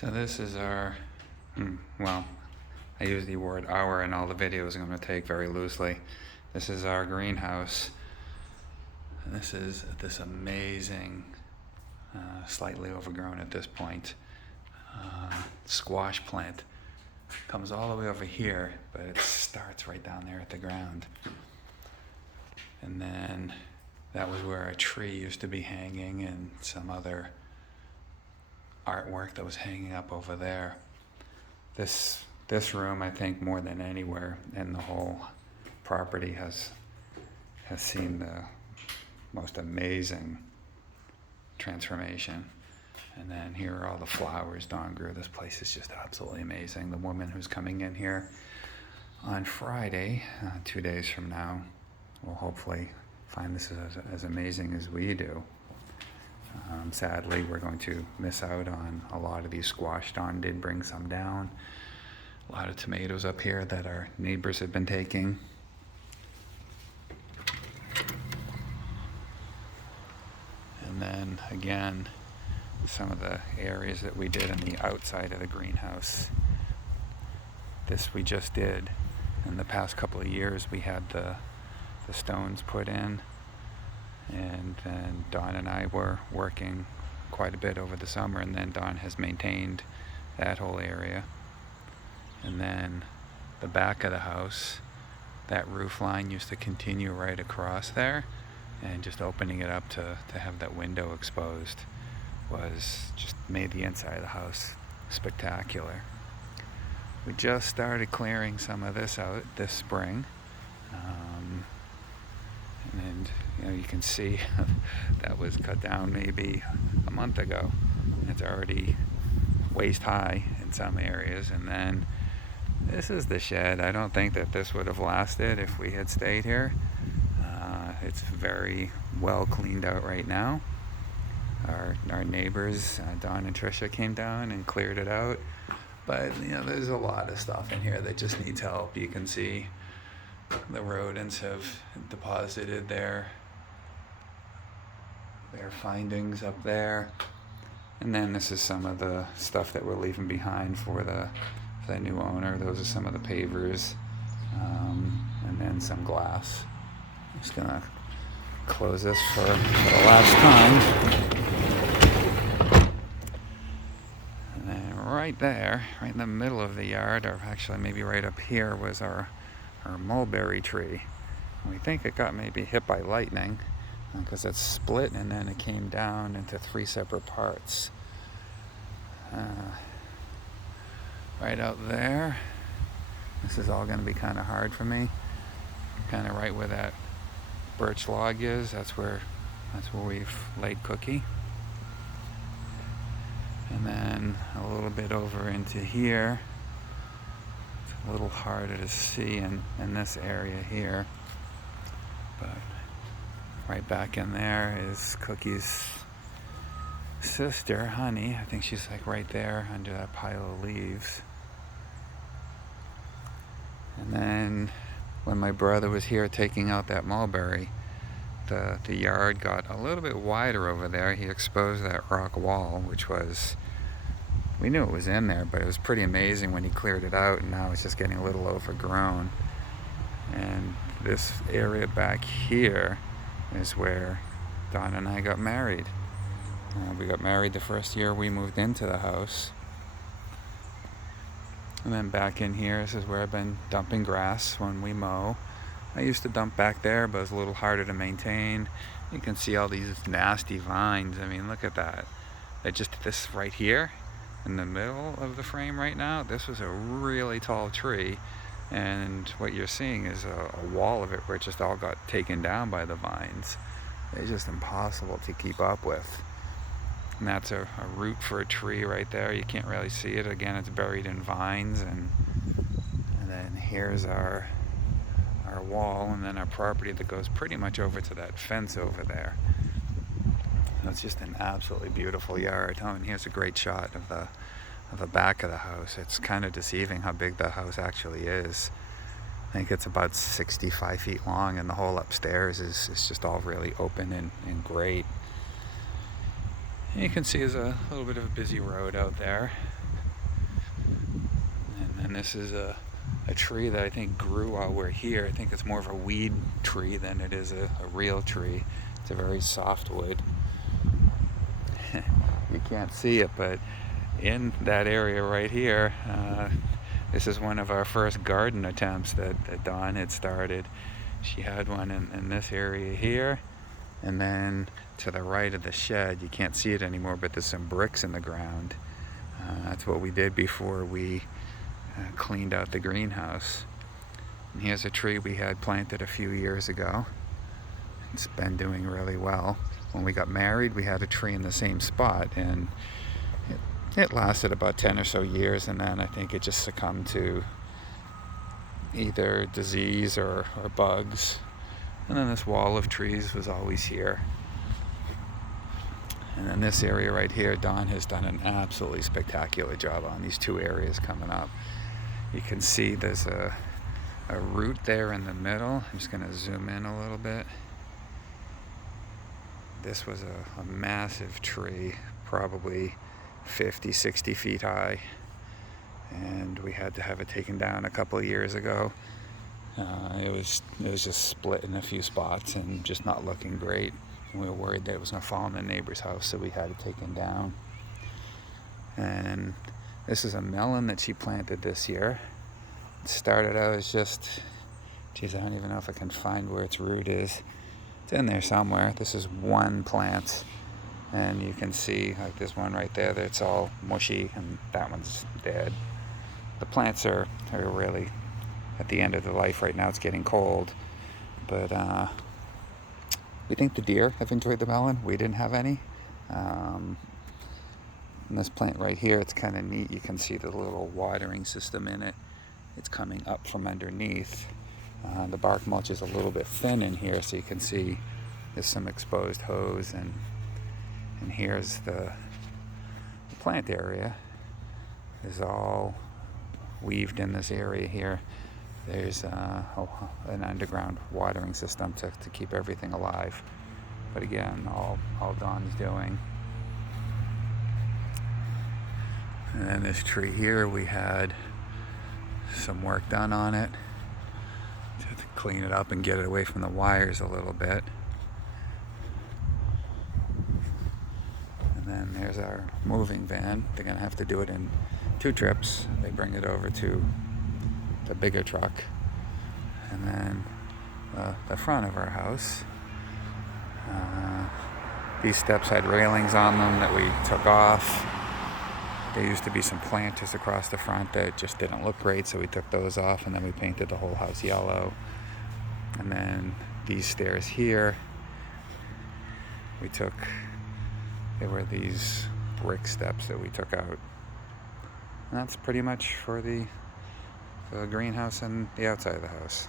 So this is our, well, I use the word our in all the videos I'm going to take very loosely. This is our greenhouse. And this is this amazing, slightly overgrown at this point, squash plant. Comes all the way over here, but it starts right down there at the ground. And then that was where a tree used to be hanging and some other artwork that was hanging up over there. This room, I think, more than anywhere in the whole property has seen the most amazing transformation. And then here are all the flowers Dawn grew. This place is just absolutely amazing. The woman who's coming in here on Friday, 2 days from now, will hopefully find this as amazing as we do. Sadly, we're going to miss out on a lot of these squash. Dawn did bring some down. A lot of tomatoes up here that our neighbors have been taking. And then again, some of the areas that we did on the outside of the greenhouse. This we just did. In the past couple of years, we had the stones put in. And then Dawn and I were working quite a bit over the summer, and then Dawn has maintained that whole area. And then the back of the house, that roof line used to continue right across there, and just opening it up to have that window exposed was just made the inside of the house spectacular. We just started clearing some of this out this spring. And you can see that was cut down maybe a month ago. It's already waist high in some areas. And then this is the shed. I don't think that this would have lasted if we had stayed here. It's very well cleaned out right now. Our neighbors, Dawn and Trisha, came down and cleared it out. But there's a lot of stuff in here that just needs help. You can see the rodents have deposited their findings up there. And then this is some of the stuff that we're leaving behind for the new owner. Those are some of the pavers, and then some glass. I'm just gonna close this for the last time. And then right there, right in the middle of the yard, or actually maybe right up here, was our mulberry tree. We think it got maybe hit by lightning because it's split and then it came down into 3 separate parts. Right out there. This is all going to be kind of hard for me. Kind of right where that birch log is. That's where we've laid Cookie. And then a little bit over into here. A little harder to see in this area here, but right back in there is Cookie's sister, Honey. I think she's like right there under that pile of leaves. And then when my brother was here taking out that mulberry, the yard got a little bit wider over there. He exposed that rock wall, which was, we knew it was in there, but it was pretty amazing when he cleared it out, and now it's just getting a little overgrown. And this area back here is where Dawn and I got married. We got married the first year we moved into the house. And then back in here, this is where I've been dumping grass when we mow. I used to dump back there, but it's a little harder to maintain. You can see all these nasty vines. I mean, look at that. This right here, in the middle of the frame right now, this was a really tall tree, and what you're seeing is a wall of it where it just all got taken down by the vines. It's just impossible to keep up with. And that's a root for a tree right there. You can't really see it. Again, it's buried in vines. And then here's our wall, and then our property that goes pretty much over to that fence over there. So it's just an absolutely beautiful yard. Oh, and here's a great shot of the back of the house. It's kind of deceiving how big the house actually is. I think it's about 65 feet long, and the whole upstairs is just all really open and great. And you can see there's a little bit of a busy road out there. And this is a tree that I think grew while we're here. I think it's more of a weed tree than it is a real tree. It's a very soft wood. You can't see it, but in that area right here, this is one of our first garden attempts that Dawn had started. She had one in this area here, and then to the right of the shed, you can't see it anymore, but there's some bricks in the ground. That's what we did before we cleaned out the greenhouse. And here's a tree we had planted a few years ago. It's been doing really well. When we got married, we had a tree in the same spot, and it lasted about 10 or so years, and then I think it just succumbed to either disease or bugs. And then this wall of trees was always here. And then this area right here, Dawn has done an absolutely spectacular job on these two areas coming up. You can see there's a root there in the middle. I'm just going to zoom in a little bit. This was a massive tree, probably 50, 60 feet high, and we had to have it taken down a couple of years ago. It was just split in a few spots and just not looking great. We were worried that it was going to fall on the neighbor's house, so we had it taken down. And this is a melon that she planted this year. It started out as just, geez, I don't even know if I can find where its root is. It's in there somewhere. This is one plant, and you can see like this one right there that's all mushy, and that one's dead. The plants are really at the end of their life right now. It's getting cold, but we think the deer have enjoyed the melon. We didn't have any. And this plant right here, it's kind of neat. You can see the little watering system in it. It's coming up from underneath. The bark mulch is a little bit thin in here, so you can see there's some exposed hose, and here's the plant area is all weaved in this area here. There's an underground watering system to keep everything alive. But again, all Dawn's doing. And then this tree here, we had some work done on it to clean it up and get it away from the wires a little bit. And then there's our moving van. They're gonna have to do it in 2 trips. They bring it over to the bigger truck. And then the front of our house, these steps had railings on them that we took off. There used to be some planters across the front that just didn't look great, so we took those off, and then we painted the whole house yellow. And then these stairs here, there were these brick steps that we took out. And that's pretty much for the greenhouse and the outside of the house.